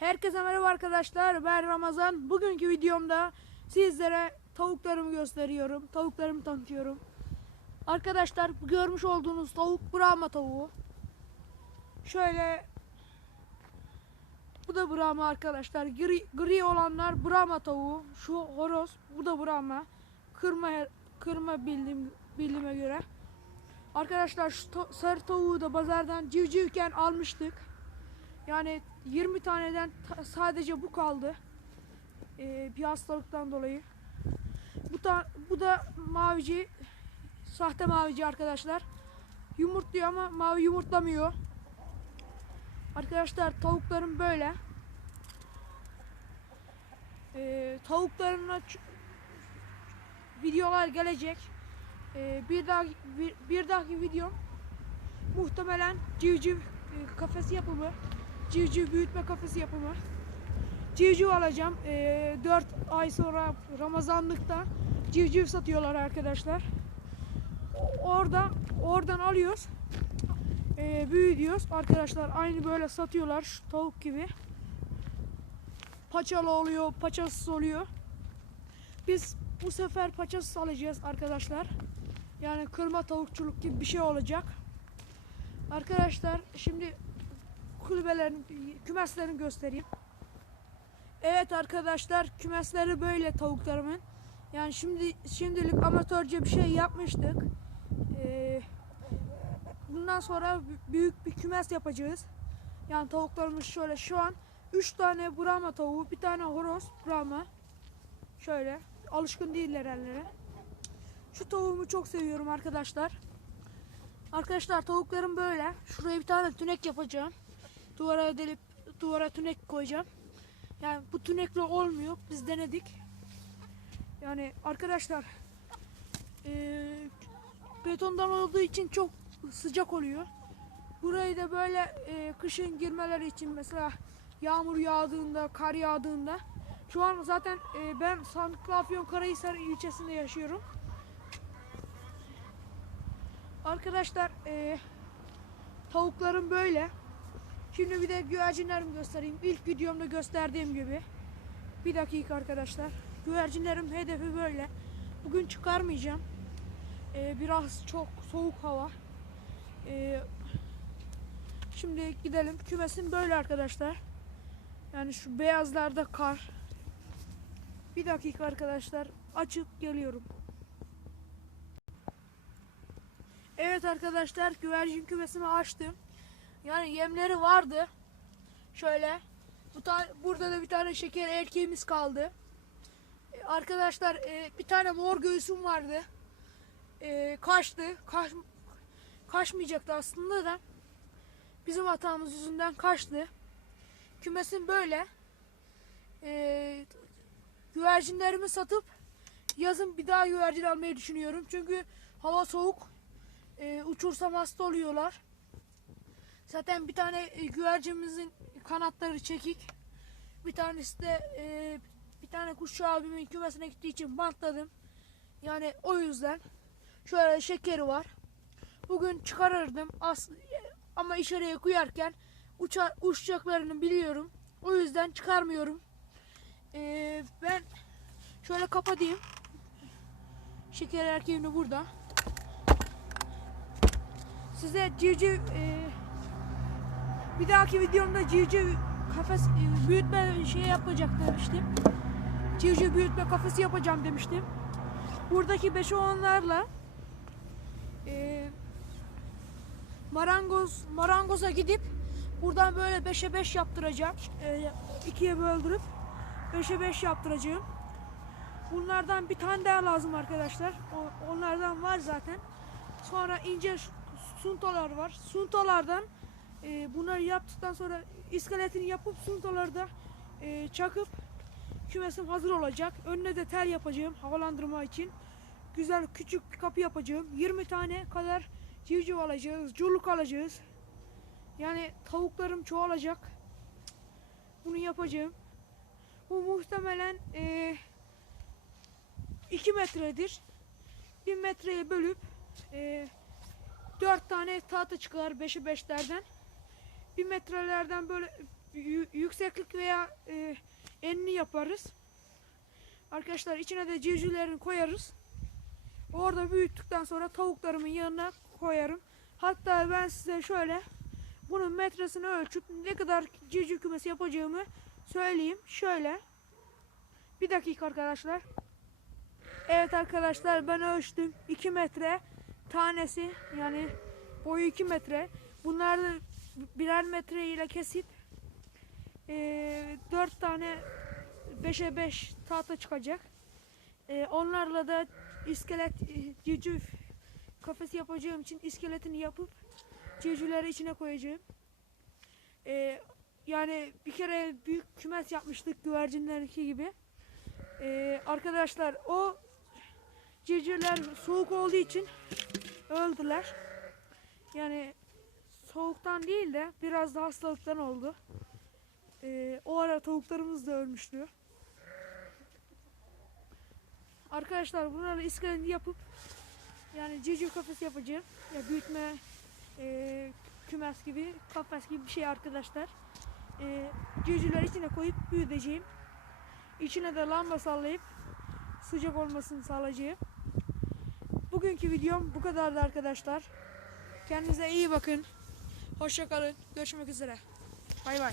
Herkese merhaba arkadaşlar. Ben Ramazan. Bugünkü videomda sizlere tavuklarımı gösteriyorum. Tavuklarımı tanıtıyorum. Arkadaşlar görmüş olduğunuz tavuk Brahma tavuğu. Şöyle bu da Brahma arkadaşlar. Gri, gri olanlar Brahma tavuğu. Şu horoz bu da Brahma. Kırma kırma bildiğim bildiğime göre. Arkadaşlar şu ta- sarı tavuğu da pazardan civcivken almıştık. Yani 20 taneden ta- sadece bu kaldı. Ee, bir hastalıktan dolayı. Bu da bu da mavici sahte mavici arkadaşlar. Yumurtluyor ama mavi yumurtlamıyor. Arkadaşlar tavuklarım böyle. Ee, tavuklarına videolar gelecek. Ee, bir daha bir, bir dahaki videom muhtemelen civciv e, kafesi yapımı, civciv büyütme kafesi yapımı. Civciv alacağım. Ee, 4 ay sonra Ramazanlıkta civciv satıyorlar arkadaşlar. Orada oradan alıyoruz. Ee, büyütüyoruz arkadaşlar. Aynı böyle satıyorlar şu tavuk gibi. Paçalı oluyor, paçasız oluyor. Biz bu sefer paçasız alacağız arkadaşlar. Yani kırma tavukçuluk gibi bir şey olacak. Arkadaşlar şimdi kulübelerin, kümeslerini göstereyim. Evet arkadaşlar kümesleri böyle tavuklarımın. Yani şimdi şimdilik amatörce bir şey yapmıştık. Ee, bundan sonra büyük bir kümes yapacağız. Yani tavuklarımız şöyle şu an 3 tane Brahma tavuğu, bir tane horoz Brahma. Şöyle alışkın değiller ellere. Şu tavuğumu çok seviyorum arkadaşlar. Arkadaşlar tavuklarım böyle. Şuraya bir tane tünek yapacağım. Duvara delip duvara tünek koyacağım. Yani bu tünekle olmuyor. Biz denedik. Yani arkadaşlar eee, betondan olduğu için çok sıcak oluyor. Burayı da böyle eee, kışın girmeleri için mesela yağmur yağdığında, kar yağdığında şu an zaten eee, ben Sandıklı Afyon Karahisar ilçesinde yaşıyorum. Arkadaşlar eee, tavuklarım böyle. Şimdi bir de güvercinlerimi göstereyim. İlk videomda gösterdiğim gibi. Bir dakika arkadaşlar. Güvercinlerim hedefi böyle. Bugün çıkarmayacağım. Eee, biraz çok soğuk hava. Eee, şimdi gidelim. Kümesim böyle arkadaşlar. Yani şu beyazlarda kar. Bir dakika arkadaşlar. Açıp geliyorum. Evet arkadaşlar güvercin kümesimi açtım. Yani yemleri vardı. Şöyle. Bu burada da bir tane şeker erkeğimiz kaldı. E, arkadaşlar e, bir tane mor göğsüm vardı. E, kaçtı. Kaç, kaçmayacaktı aslında da. Bizim hatamız yüzünden kaçtı. Kümesim böyle. E, güvercinlerimi satıp yazın bir daha güvercin almayı düşünüyorum. Çünkü hava soğuk. E, uçursam hasta oluyorlar. Zaten bir tane e, güvercimizin kanatları çekik. Bir tanesi de e, bir tane kuşçu abimin kümesine gittiği için bantladım. Yani o yüzden şöyle şekeri var. Bugün çıkarırdım as ama içeriye koyarken uça uçacaklarını biliyorum. O yüzden çıkarmıyorum. E, ben şöyle kapatayım. Şeker erkeğini burada. Size civciv e, bir dahaki videomda civciv kafes e, büyütme şey yapacak demiştim. Civciv büyütme kafesi yapacağım demiştim. Buradaki 5 onlarla e, marangoz marangoza gidip buradan böyle 5'e 5 yaptıracağım. E, böldürüp 5'e 5 yaptıracağım. Bunlardan bir tane daha lazım arkadaşlar. O, onlardan var zaten. Sonra ince suntalar var. Suntalardan e, bunları yaptıktan sonra iskeletini yapıp suntaları da e, çakıp kümesim hazır olacak. Önüne de tel yapacağım havalandırma için. Güzel küçük bir kapı yapacağım. 20 tane kadar civciv alacağız. Culuk alacağız. Yani tavuklarım çoğalacak. Bunu yapacağım. Bu muhtemelen e, 2 metredir. 1 metreye bölüp e, 4 tane tahta çıkar 5'i 5'lerden. Bir metrelerden böyle yü- yük yükseklik veya e, enini yaparız. Arkadaşlar içine de civcivlerini koyarız. Orada büyüttükten sonra tavuklarımın yanına koyarım. Hatta ben size şöyle bunun metresini ölçüp ne kadar civciv kümesi yapacağımı söyleyeyim. Şöyle. Bir dakika arkadaşlar. Evet arkadaşlar ben ölçtüm. 2 metre tanesi yani boyu 2 metre. Bunları birer metre ile kesip eee 4 tane 5'e 5 tahta çıkacak. Eee, onlarla da iskelet e, civciv kafesi yapacağım için iskeletini yapıp civcivleri içine koyacağım. Eee, yani bir kere büyük kümes yapmıştık güvercinlerinki gibi. Eee, arkadaşlar o civcivler soğuk olduğu için öldüler. Yani soğuktan değil de biraz da hastalıktan oldu. Ee, o ara tavuklarımız da ölmüştü. Arkadaşlar bunları iskeleni yapıp yani civciv kafesi yapacağım. Ya büyütme e, kümes gibi kafes gibi bir şey arkadaşlar. E, civcivleri içine koyup büyüteceğim. İçine de lamba sallayıp sıcak olmasını sağlayacağım. Bugünkü videom bu kadardı arkadaşlar. Kendinize iyi bakın. Hoşça kalın. Görüşmek üzere. Bay bay.